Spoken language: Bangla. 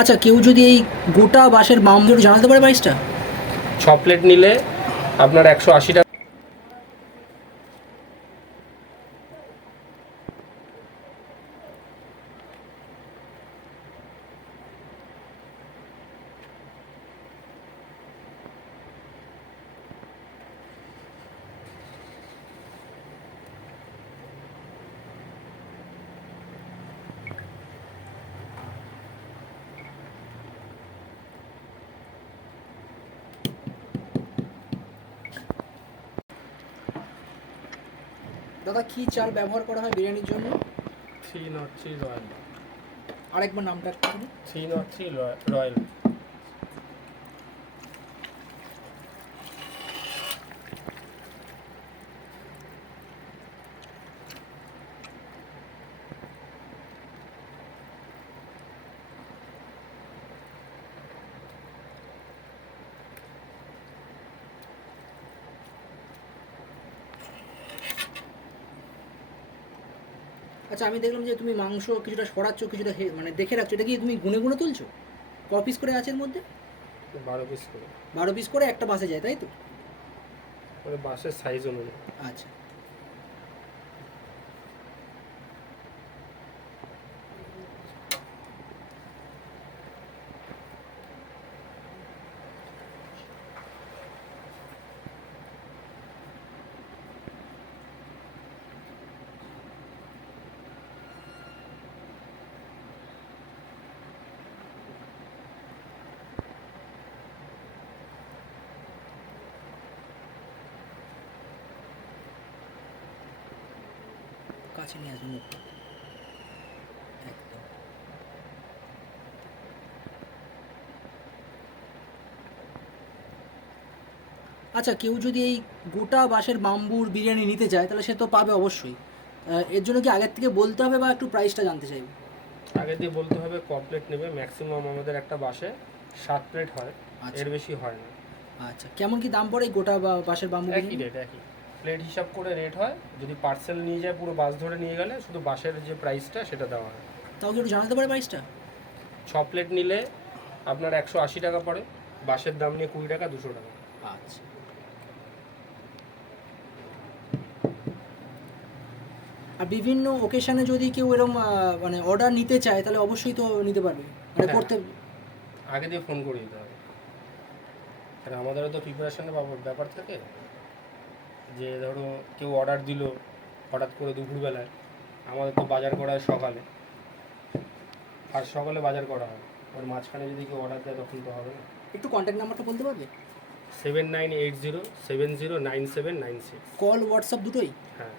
আচ্ছা কেউ যদি এই গোটা বাঁশের বাম জানাতে পারে প্রাইসটা ছ প্লেট নিলে আপনার একশো আশি টাকা দাদা কি চাল ব্যবহার করা হয় বিরিয়ানির জন্য? Three nought three royal. আরেকবার নামটা একটু। Three nought three royal. আচ্ছা আমি দেখলাম যে তুমি মাংস কিছুটা সরাচ্ছ কিছুটা মানে দেখে রাখছো। এটা কি তুমি গুনে গুনে তুলছো? ক পিস করে আছে এর মধ্যে? বারো পিস করে। বারো পিস করে একটা বাসে যায় তাই তো? বাসের সাইজ অনুযায়ী। আচ্ছা। কাছে নিয়ে আসবে মুখটা একদম। আচ্ছা কেউ যদি এই গোটা বাঁশের বাম্বুর বিরিয়ানি নিতে চায় তাহলে সে তো পাবে অবশ্যই। এর জন্য কি আগের থেকে বলতে হবে বা একটু প্রাইসটা জানতে চাইব? আগে দিয়ে বলতে হবে ক প্লেট নেবে। ম্যাক্সিমাম আমাদের একটা বাসে সাত প্লেট হয়। আচ্ছা। এর বেশি হয় না। আচ্ছা কেমন কি দাম পড়ে গোটা বা বাঁশের বাম্বু একই? রেট একই। প্লেট হিসাব করে রেট হয়। যদি পার্সেল নিয়ে যায় পুরো বাস ধরে নিয়ে গেলে শুধু বাসের যে প্রাইসটা সেটা দেওয়া হয়। তাও কি একটু জানাতে পারে প্রাইসটা ছ প্লেট নিলে আপনার একশো আশি টাকা পড়ে। বাসের দাম নিয়ে কুড়ি টাকা দুশো টাকা। আচ্ছা। আর বিভিন্ন ওকেশনে যদি কেউ এরকম মানে অর্ডার নিতে চায় তাহলে অবশ্যই তো নিতে পারবে। মানে হ্যাঁ। করতে আগে দিয়ে ফোন করে দিতে হবে। আর আমাদেরও তো প্রিপারেশনের ব্যাপার থাকে। যে ধরো কেউ অর্ডার দিল হঠাৎ করে দুপুরবেলায় আমাদের তো বাজার করা হয় সকালে। আর সকালে বাজার করা হয়। ওর মাঝখানে যদি কেউ অর্ডার দেয় তখন তো হবে না। একটু কন্ট্যাক্ট নাম্বারটা বলতে পারবে? Seven nine eight zero seven zero nine seven nine six call WhatsApp দুটোই? হ্যাঁ।